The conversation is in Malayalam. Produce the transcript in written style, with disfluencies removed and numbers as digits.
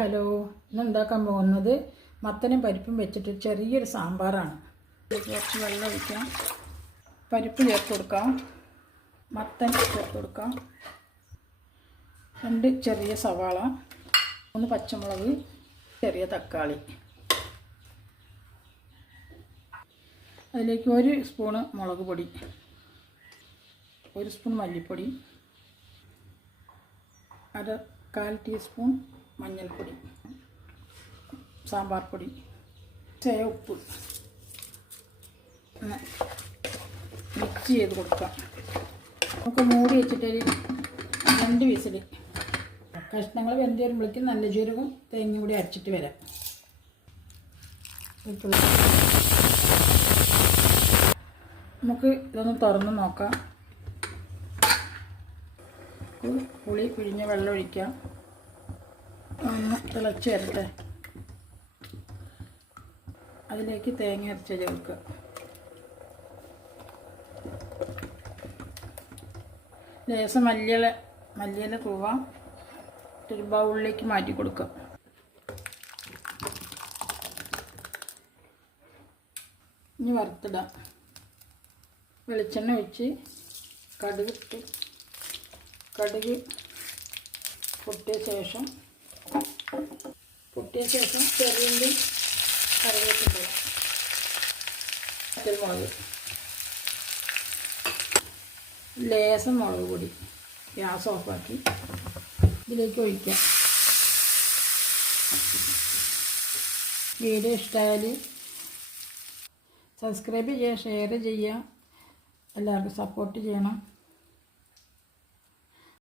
ഹലോ, ഇന്ന് ഉണ്ടാക്കാൻ പോകുന്നത് മത്തനും പരിപ്പും വെച്ചിട്ട് ചെറിയൊരു സാമ്പാറാണ്. കുറച്ച് വെള്ളം ഒഴിക്കാം, പരിപ്പ് ചേർത്ത് കൊടുക്കാം, മത്തൻ ചേർത്ത് കൊടുക്കാം, 2 ചെറിയ സവാള, 3 പച്ചമുളക്, ചെറിയ തക്കാളി. അതിലേക്ക് 1 സ്പൂണ് മുളക് പൊടി, 1 സ്പൂൺ മല്ലിപ്പൊടി, 1/4 ടീസ്പൂൺ മഞ്ഞൾപ്പൊടി, സാമ്പാർ പൊടി, ഉപ്പ് മിക്സ് ചെയ്ത് കൊടുക്കാം. നമുക്ക് മൂടി വെച്ചിട്ടൊരു 2 വിസിൽ. കഷ്ണങ്ങൾ വെന്ത് വരുമ്പോഴേക്കും നല്ല ജീരകവും തേങ്ങയും കൂടി അരച്ചിട്ട് വരാം. നമുക്ക് ഇതൊന്ന് തുറന്ന് നോക്കാം. പുളി പിഴിഞ്ഞ വെള്ളം ഒഴിക്കാം, ഒന്ന് തിളച്ച് വരട്ടെ. അതിലേക്ക് തേങ്ങ അരച്ച് ചേർക്കുക. ലേശം മല്ലിയില തൂവാം, ഒരു ബൗളിലേക്ക് മാറ്റി കൊടുക്കുക. ഇനി വറുത്തിടാം. വെളിച്ചെണ്ണ ഒഴിച്ച് കടുക് പൊട്ടിയ ശേഷം ചെറിയുള്ളി, കറിവേപ്പില, മുളക്, ലേശം മുളക് പൊടി. ഗ്യാസ് ഓഫാക്കി ഇതിലേക്ക് ഒഴിക്കാം. വീഡിയോ ഇഷ്ടമായാൽ സബ്സ്ക്രൈബ് ചെയ്യുക, ഷെയർ ചെയ്യുക, എല്ലാവർക്കും സപ്പോർട്ട് ചെയ്യണം.